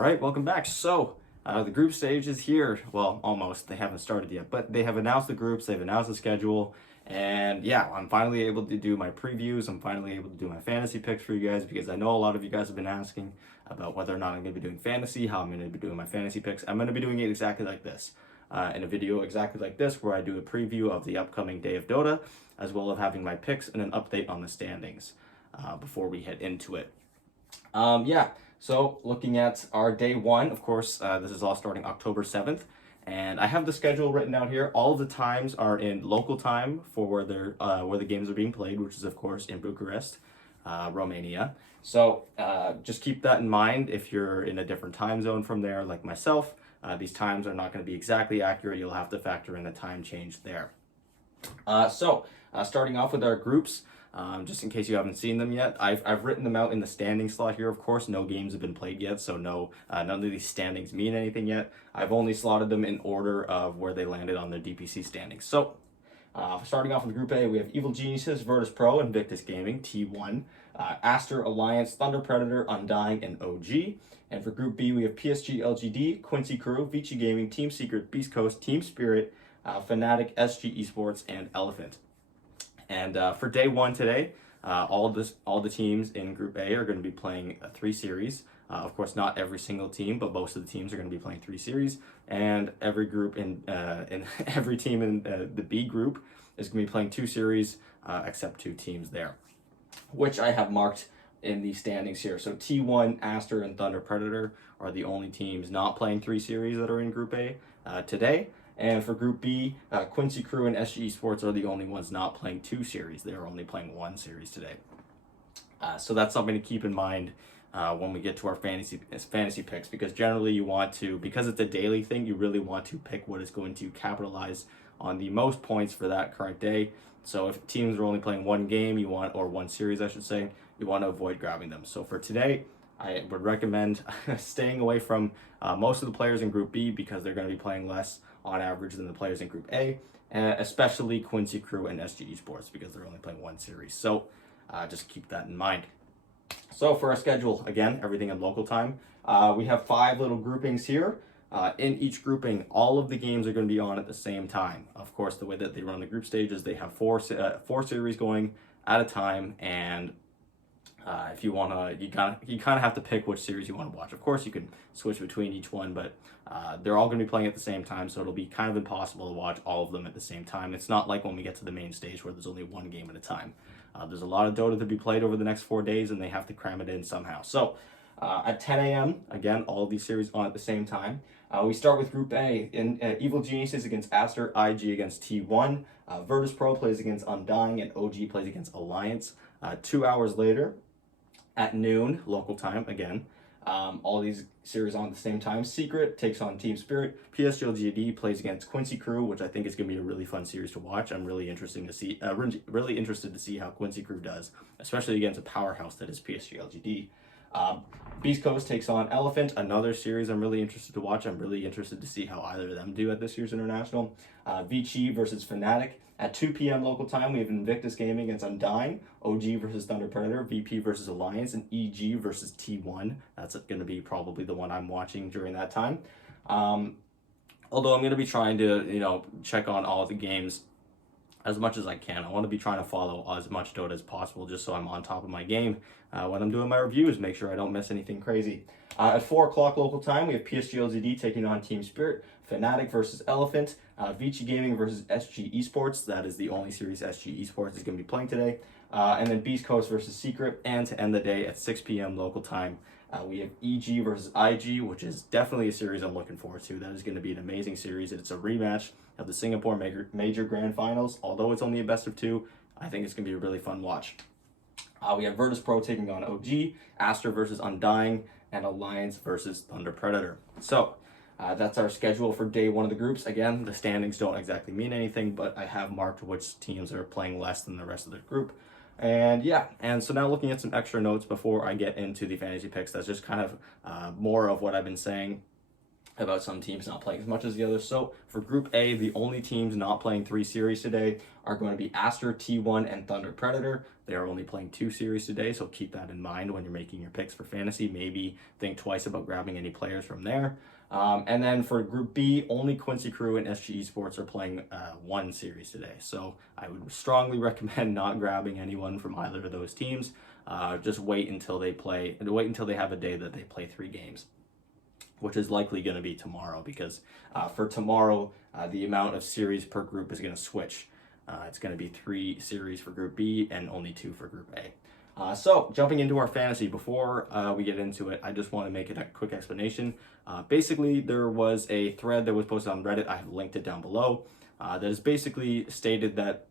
All right, welcome back. So the group stage is here. Well, almost. They haven't started yet, but they have announced the groups. They've announced the schedule, and yeah, I'm finally able to do my previews. I'm finally able to do my fantasy picks for you guys because I know a lot of you guys have been asking about whether or not I'm going to be doing fantasy, how I'm going to be doing my fantasy picks. I'm going to be doing it exactly like this. In a video exactly like this, where I do a preview of the upcoming day of Dota, as well as having my picks and an update on the standings before we head into it. So looking at our day one, of course, this is all starting October 7th, and I have the schedule written out here. All of the times are in local time for where the games are being played, which is of course in Bucharest, Romania. So just keep that in mind. If you're in a different time zone from there, like myself, these times are not going to be exactly accurate. You'll have to factor in the time change there. Starting off with our groups. Just in case you haven't seen them yet, I've written them out in the standing slot here. Of course, no games have been played yet, so none of these standings mean anything yet. I've only slotted them in order of where they landed on their DPC standings. So, starting off with Group A, we have Evil Geniuses, Virtus Pro, Invictus Gaming, T1, Aster, Alliance, Thunder Predator, Undying, and OG. And for Group B, we have PSG, LGD, Quincy Crew, Vici Gaming, Team Secret, Beastcoast, Team Spirit, Fanatic, SG Esports, and Elephant. And for day one today, all the teams in Group A are going to be playing 3 series. Of course, not every single team, but most of the teams are going to be playing 3 series. And every group in every team in the B group is going to be playing 2 series, except 2 teams there, which I have marked in the standings here. So T1, Aster, and Thunder Predator are the only teams not playing 3 series that are in Group A today. And for Group B, Quincy Crew and SG Esports are the only ones not playing 2 series. They're only playing 1 series today. So that's something to keep in mind when we get to our fantasy picks, because generally you want to, because it's a daily thing, you really want to pick what is going to capitalize on the most points for that current day. So if teams are only playing 1 game, or 1 series, I should say, you want to avoid grabbing them. So for today, I would recommend staying away from most of the players in Group B because they're going to be playing less on average than the players in Group A, especially Quincy Crew and SG Esports because they're only playing 1 series. So just keep that in mind. So for our schedule, again, everything in local time. We have 5 little groupings here. In each grouping, all of the games are going to be on at the same time. Of course, the way that they run the group stages, they have 4 series going at a time, and if you wanna, you kind of have to pick which series you want to watch. Of course, you can switch between each one, but they're all going to be playing at the same time, so it'll be kind of impossible to watch all of them at the same time. It's not like when we get to the main stage where there's only 1 game at a time. There's a lot of Dota to be played over the next 4 days, and they have to cram it in somehow. So at 10 a.m., again, all of these series on at the same time. We start with Group A. In Evil Geniuses against Aster, IG against T1, Virtus Pro plays against Undying, and OG plays against Alliance. 2 hours later, at noon, local time, again, all these series on at the same time. Secret takes on Team Spirit. PSG plays against Quincy Crew, which I think is going to be a really fun series to watch. I'm really interested to see how Quincy Crew does, especially against a powerhouse that is PSG. Beastcoast takes on Elephant, another series I'm really interested to watch. I'm really interested to see how either of them do at this year's International. Vici versus Fanatic. At 2 p.m. local time, we have Invictus Gaming against Undying, OG versus Thunder Predator, VP versus Alliance, and EG versus T1. That's going to be probably the one I'm watching during that time. Although I'm going to be trying to, check on all of the games as much as I can. I want to be trying to follow as much Dota as possible just so I'm on top of my game when I'm doing my reviews, make sure I don't miss anything crazy. At 4 o'clock local time, we have PSG taking on Team Spirit, Fanatic versus Elephant, Vici Gaming versus SG Esports. That is the only series SG Esports is going to be playing today. And then Beast Coast versus Secret. And to end the day at 6 p.m. local time, we have EG versus IG, which is definitely a series I'm looking forward to. That is going to be an amazing series. It's a rematch of the Singapore Major Grand Finals. Although it's only a best of 2, I think it's going to be a really fun watch. We have Virtus Pro taking on OG, Aster versus Undying, and Alliance versus Thunder Predator. So that's our schedule for day 1 of the groups. Again, the standings don't exactly mean anything, but I have marked which teams are playing less than the rest of the group. And so now looking at some extra notes before I get into the fantasy picks, that's just kind of more of what I've been saying about some teams not playing as much as the others. So for Group A, the only teams not playing 3 series today are going to be Aster, T1, and Thunder Predator. They are only playing 2 series today, so keep that in mind when you're making your picks for fantasy. Maybe think twice about grabbing any players from there. And then for Group B, only Quincy Crew and SG Esports are playing 1 series today. So I would strongly recommend not grabbing anyone from either of those teams. Just wait until they have a day that they play 3 games, which is likely going to be tomorrow, because for tomorrow, the amount of series per group is going to switch. It's going to be 3 series for Group B and only 2 for Group A. So jumping into our fantasy, before we get into it, I just want to make it a quick explanation. Basically, there was a thread that was posted on Reddit. I have linked it down below. That is basically stated that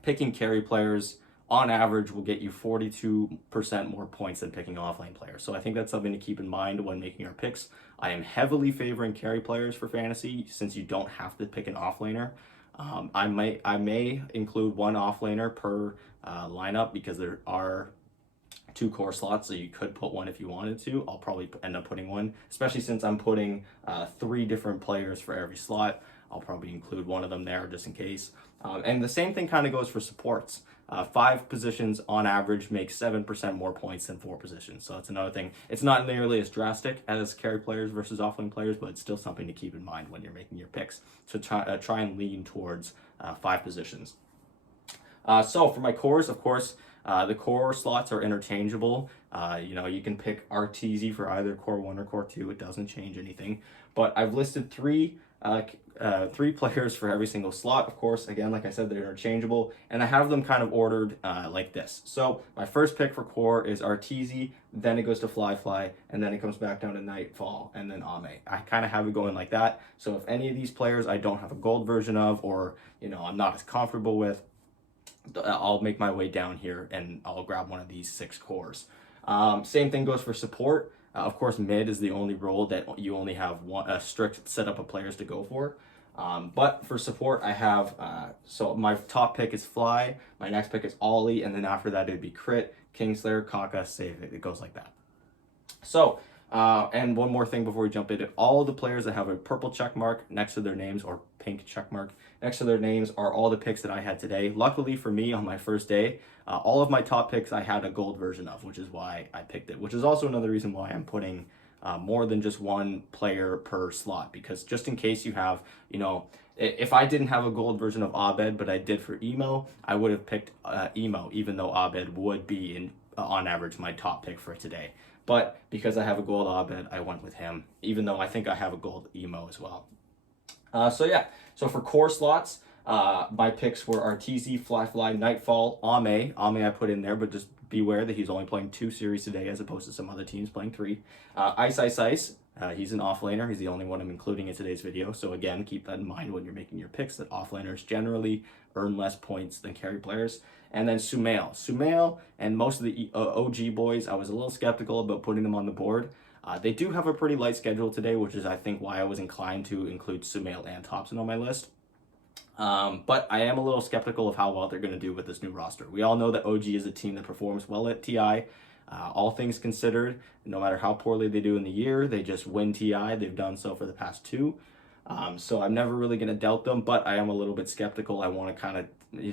picking carry players on average will get you 42% more points than picking offlane players. So I think that's something to keep in mind when making our picks. I am heavily favoring carry players for fantasy, since you don't have to pick an offlaner. I may include 1 offlaner per lineup, because there are 2 core slots, so you could put 1 if you wanted to. I'll probably end up putting 1, especially since I'm putting 3 different players for every slot. I'll probably include 1 of them there just in case. And the same thing kind of goes for supports. 5 positions on average make 7% more points than 4 positions. So that's another thing. It's not nearly as drastic as carry players versus offlane players, but it's still something to keep in mind when you're making your picks. So try and lean towards 5 positions. So for my cores, of course, the core slots are interchangeable. You can pick RTZ for either core 1 or core 2. It doesn't change anything. But I've listed 3 players for every single slot. Of course, again, like I said, they're interchangeable, and I have them kind of ordered like this. So my first pick for core is RTZ, then it goes to Fly, and then it comes back down to Nightfall, and then Ame. I kind of have it going like that. So if any of these players I don't have a gold version of, or I'm not as comfortable with, I'll make my way down here and I'll grab one of these 6 cores. Same thing goes for support. Of course, mid is the only role that you only have a strict setup of players to go for. But for support, I have, so my top pick is Fly, my next pick is Ollie, and then after that it'd be Crit, Kingslayer, Kaka, Save. It goes like that. So, and one more thing before we jump into it, all of the players that have a purple check mark next to their names, or pink check mark next to their names, are all the picks that I had today. Luckily for me, on my first day, all of my top picks I had a gold version of, which is why I picked it, which is also another reason why I'm putting more than just 1 player per slot, because just in case you have, if I didn't have a gold version of Abed, but I did for Emo, I would have picked Emo, even though Abed would be on average my top pick for today. But because I have a gold Abed, I went with him, even though I think I have a gold Emo as well. So for core slots, my picks were Arteezy, Fly, Nightfall, Ame. Ame I put in there, but just beware that he's only playing 2 series today as opposed to some other teams playing 3. Ice, he's an offlaner. He's the only one I'm including in today's video. So again, keep that in mind when you're making your picks, that offlaners generally earn less points than carry players. And then Sumail and most of the OG boys, I was a little skeptical about putting them on the board. They do have a pretty light schedule today, which is, I think, why I was inclined to include Sumail and Thompson on my list. But I am a little skeptical of how well they're going to do with this new roster. We all know that OG is a team that performs well at TI. All things considered, no matter how poorly they do in the year, they just win TI. They've done so for the past 2. So I'm never really going to doubt them, but I am a little bit skeptical. I want to kind of,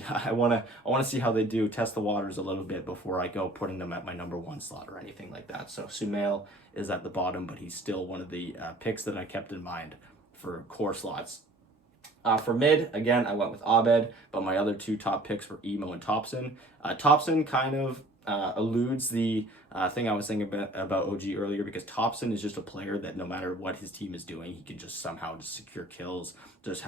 I want to see how they do, test the waters a little bit before I go putting them at my number 1 slot or anything like that. So Sumail is at the bottom, but he's still one of the picks that I kept in mind for core slots. For mid, again, I went with Abed, but my other 2 top picks were Emo and Thompson. Thompson kind of eludes the thing I was saying about OG earlier, because Thompson is just a player that no matter what his team is doing, he can just somehow just secure kills, just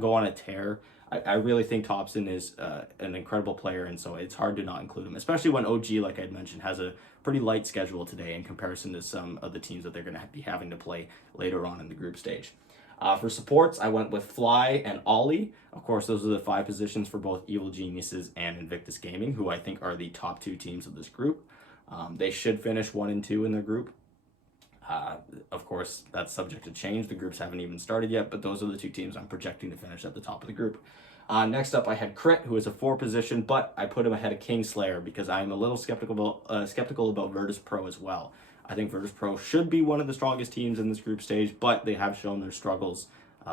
go on a tear. I really think Thompson is an incredible player, and so it's hard to not include him, especially when OG, like I'd mentioned, has a pretty light schedule today in comparison to some of the teams that they're going to be having to play later on in the group stage. For supports, I went with Fly and Ollie. Of course, those are the 5 positions for both Evil Geniuses and Invictus Gaming, who I think are the top 2 teams of this group. They should finish 1 and 2 in their group. Of course, that's subject to change. The groups haven't even started yet, but those are the 2 teams I'm projecting to finish at the top of the group. Next up, I had Crit, who is a 4 position, but I put him ahead of Kingslayer because I'm a little skeptical about Virtus Pro as well. I think Virtus Pro should be one of the strongest teams in this group stage, but they have shown their struggles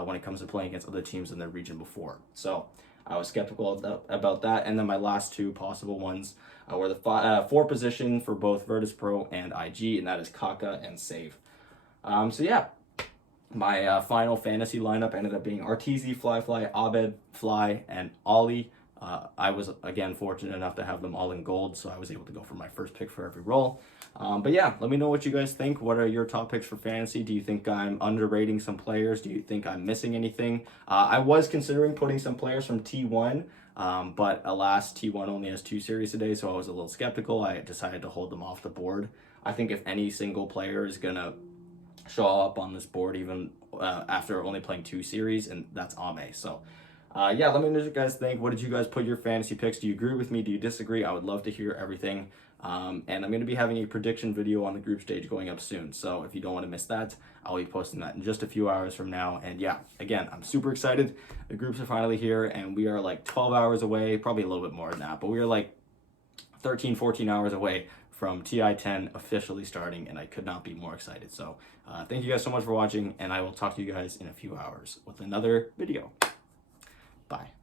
when it comes to playing against other teams in their region before. So I was skeptical about that. And then my last two possible ones were the 4 position for both Virtus Pro and IG, and that is Kaka and Save. So yeah, my final fantasy lineup ended up being Arteezy, Fly, Abed, Fly, and Ollie. I was, again, fortunate enough to have them all in gold, so I was able to go for my first pick for every role. But yeah, let me know what you guys think. What are your top picks for fantasy? Do you think I'm underrating some players? Do you think I'm missing anything? I was considering putting some players from T1, but alas, T1 only has 2 series a day, so I was a little skeptical. I decided to hold them off the board. I think if any single player is going to show up on this board even after only playing 2 series, and that's Ame. So yeah, let me know what you guys think. What did you guys put your fantasy picks? Do you agree with me? Do you disagree? I would love to hear everything. And I'm going to be having a prediction video on the group stage going up soon. So if you don't want to miss that, I'll be posting that in just a few hours from now. And yeah, again, I'm super excited. The groups are finally here, and we are like 12 hours away, probably a little bit more than that, but we are like 13, 14 hours away from TI10 officially starting, and I could not be more excited. So thank you guys so much for watching, and I will talk to you guys in a few hours with another video. Bye.